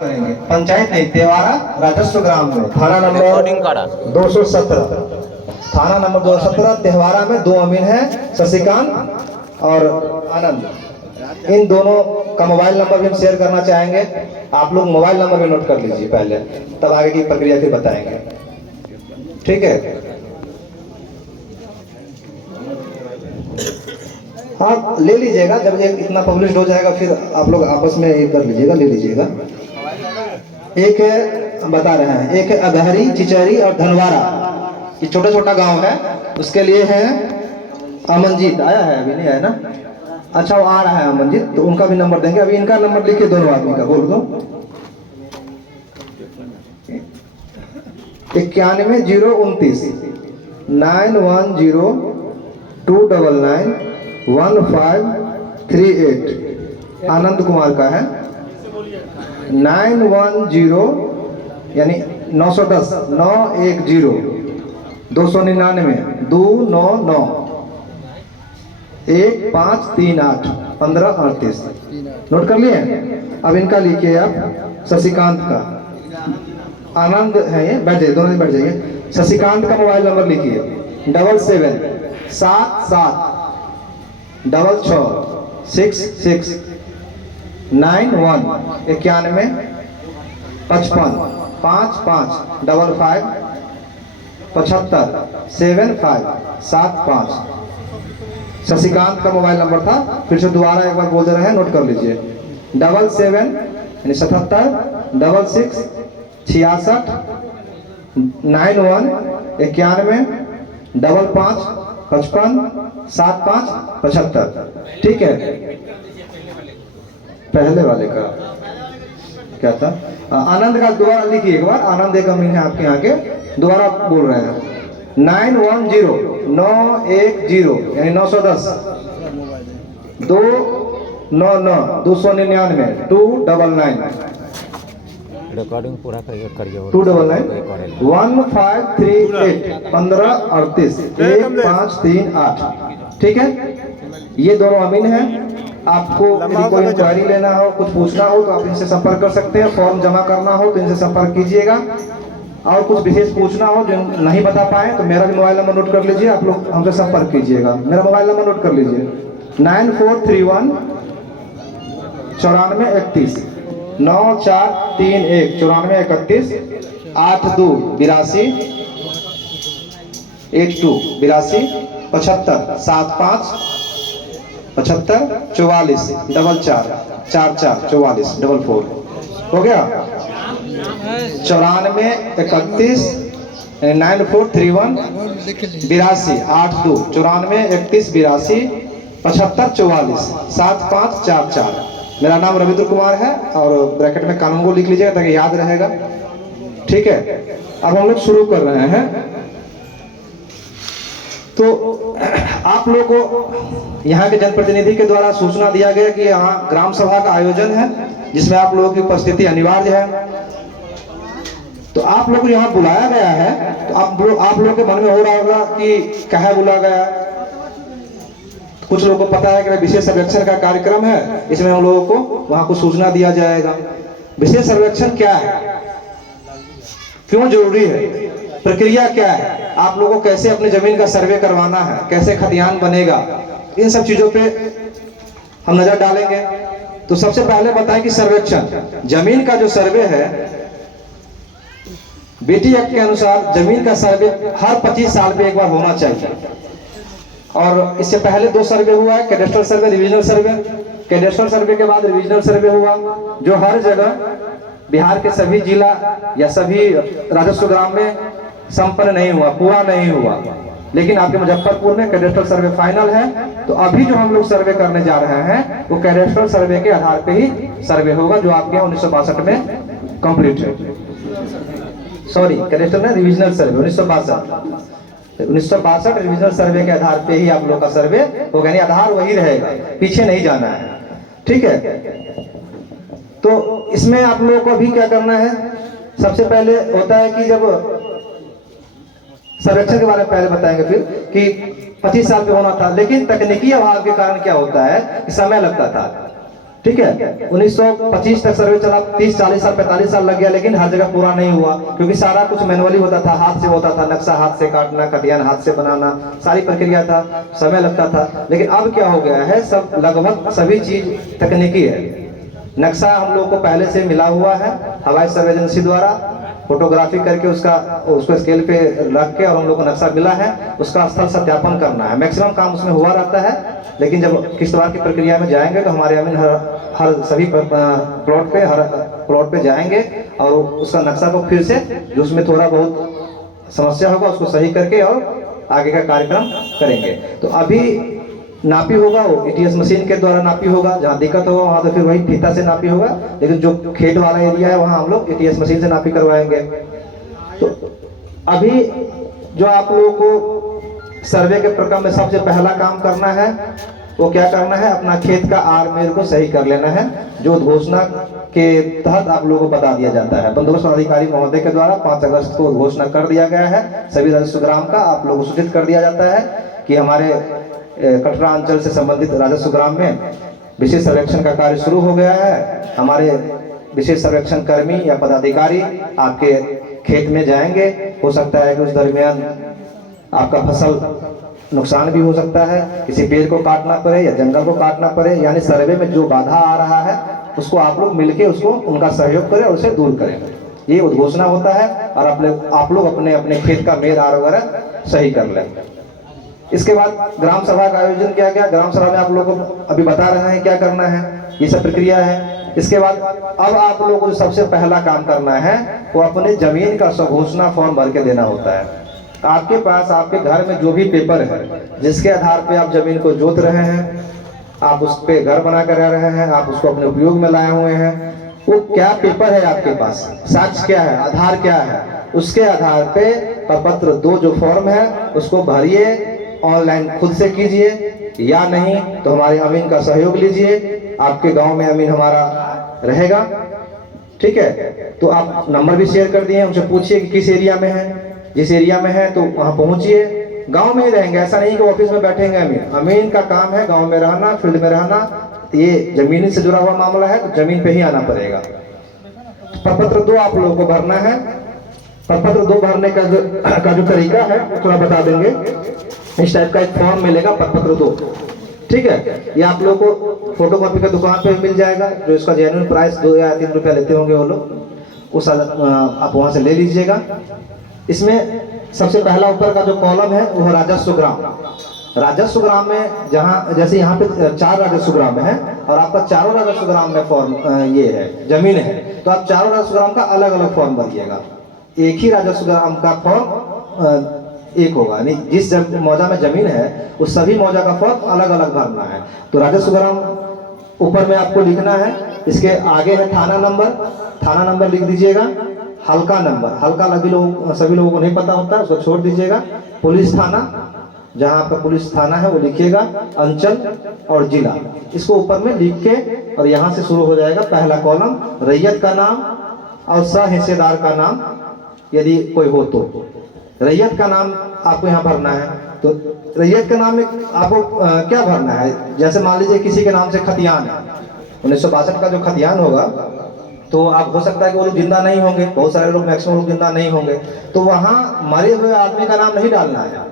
करेंगे। पंचायत नहीं, तेवारा राजस्व ग्राम में थाना नंबर 217, थाना नंबर 217 तेहवारा में दो अमीन हैं, शशिकांत और आनंद। इन दोनों का मोबाइल नंबर भी हम शेयर करना चाहेंगे। आप लोग मोबाइल नंबर भी नोट कर लीजिए पहले, तब आगे की प्रक्रिया फिर बताएंगे। ठीक है, हाँ ले लीजिएगा। जब ये इतना पब्लिश हो जाएगा फिर आप लोग आपस में ये कर लीजिएगा, ले लीजिएगा। एक है, बता रहे हैं, एक है अगहरी, चिचहरी और धनवारा, ये छोटा छोटा गांव है। उसके लिए है अमनजीत, आया है अभी नहीं आया ना? अच्छा वो आ रहा है अमनजीत, तो उनका भी नंबर देंगे। अभी इनका नंबर लिखिए, दोनों आदमी का बोल दो। 91 029 910 299 1538 आनंद कुमार का है। 910 यानी 910 910 299 299 1538 1538। नोट कर लिए? अब इनका लिखिए आप, शशिकांत का। आनंद है ये, बैठ जाइए, दोनों बैठ जाइए। शशिकांत का मोबाइल नंबर लिखिए 77 77 66 66 91 91 55 55 55 75 75 75। शशिकांत का मोबाइल नंबर था, फिर से दोबारा एक बार बोल दे रहे हैं, नोट कर लीजिए। 77 यानी 77 66 66 91 91 55 55 75 75। ठीक है, पहले वाले का क्या था? आनंद का दोबारा लिखिए एक बार। आनंद एक अमीन है आपके यहाँ के, दोबारा बोल रहे हैं। 910 910 यानी 910 299 299 299 रिकॉर्डिंग पूरा करिए 299 1538 1538 1538। ठीक है, ये दोनों अमीन हैं। आपको यदि कोई इंक्वायरी लेना हो, कुछ पूछना हो तो आप इनसे संपर्क कर सकते हैं। फॉर्म जमा करना हो तो इनसे संपर्क कीजिएगा। और कुछ विशेष पूछना हो जो नहीं बता पाए तो मेरा भी मोबाइल नंबर नोट कर लीजिए, आप लोग हमसे संपर्क कीजिएगा। मेरा मोबाइल नंबर नोट कर लीजिए 9431 9431 9431 9431 82 82 82 82 75 75 75 44 44 44 44 44। हो गया? 94 31 9431 82 82 94 31 82 75 44 75 44। मेरा नाम रविंद्र कुमार है और ब्रैकेट में कानून को लिख लीजिएगा ताकि याद रहेगा। ठीक है, अब हम लोग शुरू कर रहे हैं। तो आप लोगों को यहाँ के जनप्रतिनिधि के द्वारा सूचना दिया गया कि यहाँ ग्राम सभा का आयोजन है जिसमें आप लोगों की उपस्थिति अनिवार्य है। तो आप लोग को यहाँ बुलाया गया है, तो आप लोगों के मन में हो रहा होगा कि कहाँ बुलाया गया है। कुछ लोगों को पता है कि विशेष सर्वेक्षण का कार्यक्रम है, इसमें हम लोगों को वहां कुछ सूचना दिया जाएगा। विशेष सर्वेक्षण क्या है, क्यों जरूरी है, प्रक्रिया क्या है, आप लोगों को कैसे अपनी जमीन का सर्वे करवाना है, कैसे खतियान बनेगा, इन सब चीजों पे हम नजर डालेंगे। तो सबसे पहले बताएं कि सर्वेक्षण, जमीन का जो सर्वे है, बीटी एक्ट के अनुसार जमीन का सर्वे हर 25 साल पे एक बार होना चाहिए। और इससे पहले 2 सर्वे हुआ है, कैडेस्ट्रल सर्वे, रिविजनल सर्वे। कैडेस्ट्रल सर्वे के बाद रिविजनल सर्वे हुआ, जो हर जगह बिहार के सभी जिला या सभी राजस्व ग्राम में संपन्न नहीं हुआ, पूरा नहीं हुआ। लेकिन आपके मुजफ्फरपुर में कैडेस्ट्रल सर्वे फाइनल है। तो अभी जो हम लोग सर्वे करने जा रहे हैं वो कैडेस्ट्रल सर्वे के आधार पे ही सर्वे होगा, जो आपके यहाँ 1962 में कंप्लीट है। सॉरी, कैडेस्ट्रल में रिविजनल सर्वे 1962 रिविजनल सर्वे के आधार पे ही आप लोग का सर्वे होगा, यानी आधार वही रहेगा, पीछे नहीं जाना है। ठीक है, तो इसमें आप लोगों को अभी क्या करना है, सबसे पहले होता है कि जब सर्वेक्षण के बारे में पहले बताएंगे फिर कि 25 साल पे होना था, लेकिन तकनीकी अभाव के कारण क्या होता है कि समय लगता था। ठीक है। 1925 तक सर्वे चला, 30-40 साल 45 साल लग गया, लेकिन हर जगह पूरा नहीं हुआ, क्योंकि सारा कुछ मैनुअली होता था, हाथ से होता था, नक्शा हाथ से काटना, खतियान हाथ से बनाना, सारी प्रक्रिया था, समय लगता था। लेकिन अब क्या हो गया है, सब लगभग सभी चीज तकनीकी है। नक्शा हम लोग को पहले से मिला हुआ है, हवाई सर्वे एजेंसी द्वारा फोटोग्राफी करके उसको स्केल पे रख के, और हम लोग को नक्शा मिला है, उसका स्थल सत्यापन करना है। मैक्सिमम काम उसमें हुआ रहता है, लेकिन जब किश्तवाड़ की प्रक्रिया में जाएंगे तो हमारे अमीन हर सभी प्लॉट पे जाएंगे और उसका नक्शा को फिर से, जो उसमें थोड़ा बहुत समस्या होगा उसको सही करके और आगे का कार्यक्रम करेंगे। तो अभी नापी होगा वो ETS मशीन के द्वारा नापी होगा, जहाँ दिक्कत होगा वहाँ तो फिर वही फीता से नापी होगा, लेकिन जो खेत वाला एरिया है वहाँ हम लोग ETS मशीन से नापी करवाएंगे। तो अभी जो आप लोगों को सर्वे के प्रक्रम में सबसे पहला काम करना है वो क्या करना है, अपना खेत का आरमेर को सही कर लेना है, जो उद्घोषणा के तहत आप लोगों को बता दिया जाता है। बंदोबस्त अधिकारी महोदय के द्वारा 5 अगस्त को घोषणा कर दिया गया है। सभी राजस्व ग्राम का आप लोगों को सूचित कर दिया जाता है कि हमारे कटरा अंचल से संबंधित राजस्व ग्राम में विशेष सर्वेक्षण का कार्य शुरू हो गया है। हमारे विशेष सर्वेक्षण कर्मी या पदाधिकारी आपके खेत में जाएंगे। हो सकता है कि उस दरमियान आपका फसल नुकसान भी हो सकता है, किसी पेड़ को काटना पड़े या जंगल को काटना पड़े, यानी सर्वे में जो बाधा आ रहा है उसको आप लोग मिलके उसको उनका सहयोग करें और उसे दूर करें। ये उद्घोषणा होता है और आप लोग अपने अपने खेत का मेर आर वगैरह सही कर लें। इसके बाद ग्राम सभा का आयोजन किया गया। ग्राम सभा में आप लोगों को अभी बता रहे हैं क्या करना है, ये सब प्रक्रिया है। इसके बाद अब आप लोगों को सबसे पहला काम करना है वो अपने जमीन का स्वघोषणा फॉर्म भर के देना होता है। आपके पास आपके घर में जो भी पेपर है जिसके आधार पे आप जमीन को जोत रहे हैं, आप उस पे घर बना कर रह रहे हैं, आप उसको अपने उपयोग में लाए हुए हैं, वो क्या पेपर है आपके पास, साक्ष्य क्या है, आधार क्या है, उसके आधार पे प्रपत्र 2 जो फॉर्म है उसको भरिए। ऑनलाइन खुद से कीजिए या नहीं तो हमारे अमीन का सहयोग लीजिए। आपके गांव में अमीन हमारा रहेगा, ठीक है। तो आप नंबर भी शेयर कर दिए, उनसे पूछिए कि किस एरिया में है, जिस एरिया में है तो वहाँ पहुँचिए। गांव में ही रहेंगे, ऐसा नहीं कि ऑफिस में बैठेंगे। अमीन का काम है गांव में रहना, फील्ड में रहना। ये जमीन से जुड़ा हुआ मामला है तो जमीन पे ही आना पड़ेगा। प्रपत्र 2 आप लोगों को भरना है। प्रपत्र 2 भरने का जो तरीका है थोड़ा बता देंगे। इस टाइप का एक फॉर्म मिलेगा प्रपत्र 2, ठीक है। ये आप लोगों को फोटोकॉपी का दुकान पे मिल जाएगा, जो इसका जेन्युइन प्राइस 2 या 3 रुपया लेते होंगे वो लोग, उस आप वहाँ से ले लीजिएगा। इसमें सबसे पहला ऊपर का जो कॉलम है वो राजस्व ग्राम। राजस्व ग्राम में जहाँ जैसे यहाँ पे 4 राजस्व ग्राम है और आपका चारों राजस्व ग्राम में फॉर्म ये है जमीन है, तो आप चारों राजस्व ग्राम का अलग अलग फॉर्म भरिएगा। एक ही राजस्व ग्राम का फॉर्म एक होगा, नहीं जिस मौजा में जमीन है उस सभी मौजा का फॉर्म अलग अलग भरना है। तो राजस्व ग्राम ऊपर में आपको लिखना है। इसके आगे है थाना नंबर, थाना नंबर लिख दीजिएगा। हल्का नंबर, हल्का सभी लोगों को नहीं पता होता है, उसको छोड़ दीजिएगा। पुलिस थाना, जहाँ आपका पुलिस थाना है वो लिखिएगा। अंचल और जिला, इसको ऊपर में लिख के, और यहाँ से शुरू हो जाएगा पहला कॉलम। रैयत का नाम और सहिस्सेदार का नाम यदि कोई हो तो। रैयत का नाम आपको यहाँ भरना है। तो रैयत के नाम में आपको क्या भरना है, जैसे मान लीजिए किसी के नाम से खतियान है, 1962 का जो खतियान होगा तो आप हो सकता है कि वो लोग जिंदा नहीं होंगे, बहुत सारे लोग मैक्सिमम लोग जिंदा नहीं होंगे, तो वहाँ मरे हुए आदमी का नाम नहीं डालना है,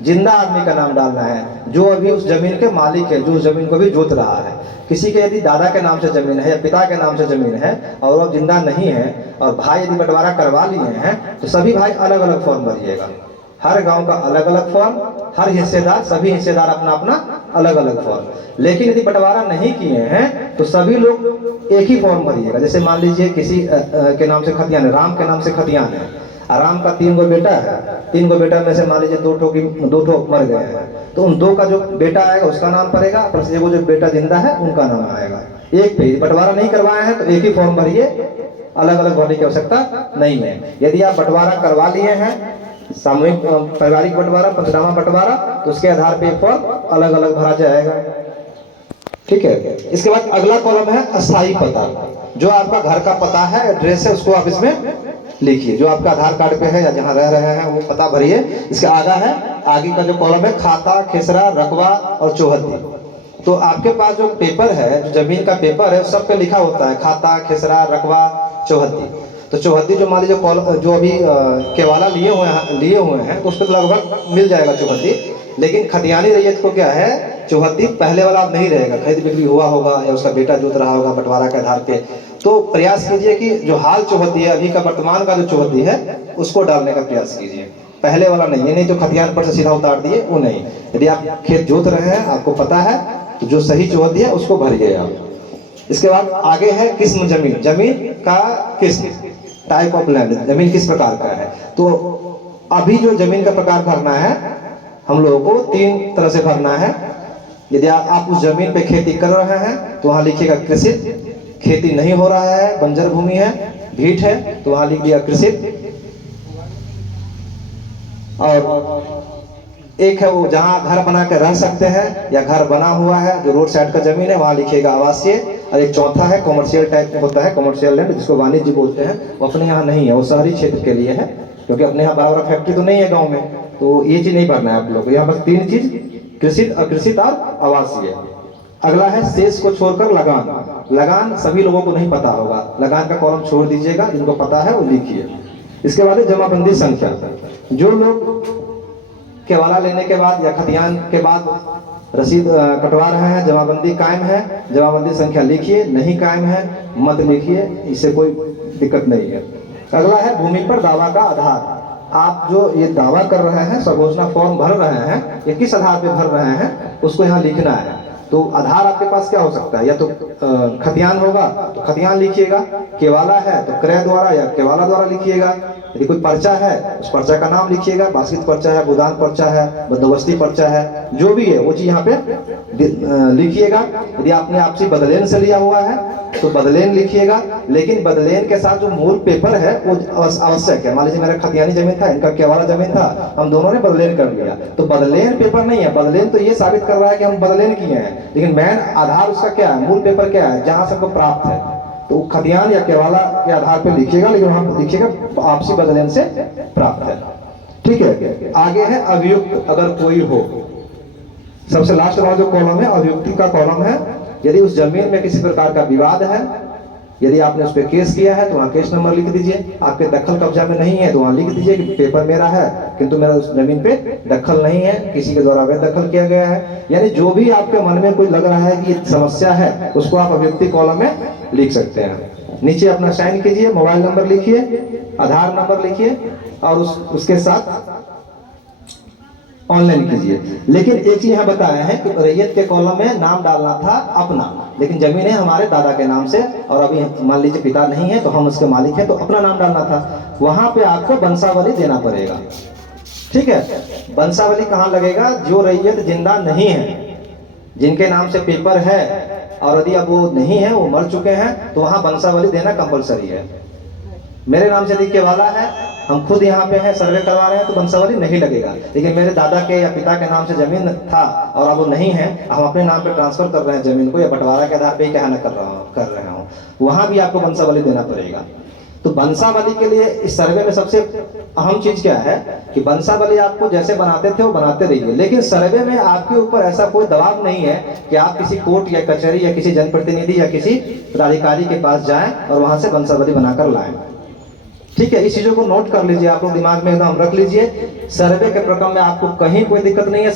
जिंदा आदमी का नाम डालना है, जो अभी उस जमीन के मालिक है, जो उस जमीन को भी जोत रहा है। किसी के यदि दादा के नाम से जमीन है या पिता के नाम से जमीन है और वो जिंदा नहीं है और भाई यदि बंटवारा करवा लिए हैं तो सभी भाई अलग अलग फॉर्म भरिएगा। हर गांव का अलग अलग फॉर्म, हर हिस्सेदार, सभी हिस्सेदार अपना अपना अलग अलग फॉर्म। लेकिन यदि बंटवारा नहीं किए हैं तो सभी लोग एक ही फॉर्म भरिएगा। जैसे मान लीजिए किसी के नाम से खतियान है, राम के नाम से खतियान है, राम का 3 गो बेटा है, 3 गो बेटा में से मान लीजिए 2 ठो मर गए हैं, तो उन 2 का जो बेटा आएगा उसका नाम पड़ेगा, प्लस वो जो बेटा जिंदा है उनका नाम आएगा। एक पे बंटवारा नहीं करवाए हैं तो एक ही फॉर्म भरिए, अलग अलग भरने की आवश्यकता नहीं है। यदि आप बंटवारा करवा लिए हैं, सामूहिक पारिवारिक बंटवारा, पंचनामा बंटवारा, तो उसके आधार पे फॉर्म अलग अलग भरा जाएगा, ठीक है। इसके बाद अगला कॉलम है अस्थायी पता। जो आपका घर का पता है, एड्रेस है, उसको आप इसमें लिखिए। जो आपका आधार कार्ड पे है या जहाँ रह रहे हैं वो पता भरिए। इसके आगे का जो कॉलम है खाता, खेसरा, रकबा और चौहद्दी। तो आपके पास जो पेपर है, जो जमीन का पेपर है, उस सब पे लिखा होता है खाता, खेसरा, रकबा, चौहद्दी। तो चौहद्दी जो मान लीजिए जो अभी केवाला लिए हुए हैं तो उस पर लगभग मिल जाएगा चौहद्दी। लेकिन खतियानी रैयत को क्या है, चौहद्दी पहले वाला अब नहीं रहेगा, खरीद बिक्री हुआ होगा या उसका बेटा जोत रहा होगा बंटवारा के आधार पे। तो प्रयास कीजिए कि जो हाल चौहद्दी है, अभी का वर्तमान का जो चौहद्दी है, उसको डालने का प्रयास कीजिए, पहले वाला नहीं है। नहीं तो खतियान पर से सीधा उतार दिए, वो नहीं। यदि आप खेत जोत रहे हैं, आपको पता है, तो जो सही चौहद्दी है उसको भरिए आप। इसके बाद आगे है किस्म जमीन, जमीन का किस्म, टाइप ऑफ लैंड, जमीन किस प्रकार का है। तो अभी जो जमीन का प्रकार भरना है, हम लोगों को 3 तरह से भरना है। यदि आप उस जमीन पे खेती कर रहे हैं तो वहां लिखिएगा कृषित, खेती नहीं हो रहा है, बंजर भूमि है, भीट है, तो वहां लिख दिया कृषित। और एक है वो जहां घर बना कर रह सकते हैं या घर बना हुआ है, जो रोड साइड का जमीन है, वहां लिखिएगा आवासीय। और एक चौथा है कॉमर्शियल टाइप में होता है, कॉमर्शियल लैंड, जिसको वाणिज्य बोलते हैं। वो अपने यहाँ नहीं है, वो शहरी क्षेत्र के लिए है, क्योंकि अपने यहाँ बड़ा बड़ा फैक्ट्री तो नहीं है गाँव में। तो ये चीज नहीं भरना है आप लोग को। यहाँ बस 3 चीज, कृषित, अकृषित और आवासीय। अगला है शेष को छोड़कर लगान। लगान सभी लोगों को नहीं पता होगा, लगान का कॉलम छोड़ दीजिएगा, जिनको पता है वो लिखिए। इसके बाद है जमाबंदी संख्या। जो लोग केवाला लेने के बाद या खतियान के बाद रसीद कटवा रहे हैं, जमाबंदी कायम है, जमाबंदी संख्या लिखिए, नहीं कायम है मत लिखिए, इससे कोई दिक्कत नहीं है। अगला है भूमि पर दावा का आधार। आप जो ये दावा कर रहे हैं, स्वघोषणा फॉर्म भर रहे हैं, ये किस आधार पे भर रहे हैं उसको यहाँ लिखना है। तो आधार आपके पास क्या हो सकता है, या तो खतियान होगा तो खतियान लिखिएगा, केवाला है तो क्रय द्वारा या केवाला द्वारा लिखिएगा। यदि कोई पर्चा है, उस पर्चा का नाम लिखिएगा, बास्कित पर्चा है, गोदान पर्चा है, बंदोबस्ती पर्चा है, जो भी है वो चीज यहाँ पे लिखिएगा। यदि आपने आपसी बदलेन से लिया हुआ है तो बदलेन लिखिएगा, लेकिन बदलेन के साथ जो मूल पेपर है वो आवश्यक है। मान लीजिए मेरा खतियानी जमीन था, इनका केवाला जमीन था, हम दोनों ने बदलेन कर लिया, तो बदलेन पेपर नहीं है। बदलेन तो ये साबित कर रहा है कि हम बदलेन किए हैं, लेकिन मेन आधार उसका क्या है, मूल पेपर क्या है, जहां से हमको प्राप्त है। तो खतियान या केवाला के आधार पर लिखिएगा, लेकिन वहां पर लिखिएगा आपसी बदलेन से प्राप्त है। ठीक है। आगे है अभियुक्त, अगर कोई हो। सबसे लास्ट वाला जो कॉलम है अभियुक्ति का कॉलम है। यदि उस जमीन में किसी प्रकार का विवाद है, यदि आपने उस पर केस किया है तो वहाँ केस नंबर लिख दीजिए। आपके दखल कब्जा में नहीं है तो वहाँ लिख दीजिए कि पेपर मेरा है, किंतु मेरा उस जमीन पे दखल नहीं है, किसी के द्वारा अवैध दखल किया गया है। यानी जो भी आपके मन में कोई लग रहा है कि समस्या है, उसको आप अभियुक्ति कॉलम में लिख सकते हैं। नीचे अपना साइन कीजिए, मोबाइल नंबर लिखिए, आधार नंबर लिखिए और उसके साथ ऑनलाइन कीजिए। लेकिन एक चीज यहाँ बताया है कि रैयत के कॉलम में नाम डालना था अपना, लेकिन जमीन है हमारे दादा के नाम से और अभी मान लीजिए पिता नहीं है तो हम उसके मालिक हैं, तो अपना नाम डालना था। वहां पे आपको वंशावली देना पड़ेगा। ठीक है। वंशावली कहाँ लगेगा, जो रैयत जिंदा नहीं है, जिनके नाम से पेपर है और यदि अब वो नहीं है, वो मर चुके हैं, तो वहां वंशावली देना कंपलसरी है। मेरे नाम से लिखने वाला है, हम खुद यहाँ पे हैं, सर्वे करवा रहे हैं, तो वंशावली नहीं लगेगा। लेकिन मेरे दादा के या पिता के नाम से जमीन था और अब वो नहीं है, हम अपने नाम पे ट्रांसफर कर रहे हैं जमीन को, या बंटवारा के आधार पे ही क्या ना कर रहे हूँ, वहां भी आपको वंशावली देना पड़ेगा। तो वंशावली के लिए इस सर्वे में सबसे अहम चीज क्या है कि वंशावली आपको जैसे बनाते थे वो बनाते रहिए, लेकिन सर्वे में आपके ऊपर ऐसा कोई दबाव नहीं है कि आप किसी कोर्ट या कचहरी या किसी जनप्रतिनिधि या किसी पदाधिकारी के पास जाएं और वहां से वंशावली बनाकर लाएं। ठीक है। इस चीजों को नोट कर लीजिए, आप लोग दिमाग में एकदम रख लीजिए। सर्वे के प्रक्रम में आपको कहीं कोई दिक्कत नहीं है।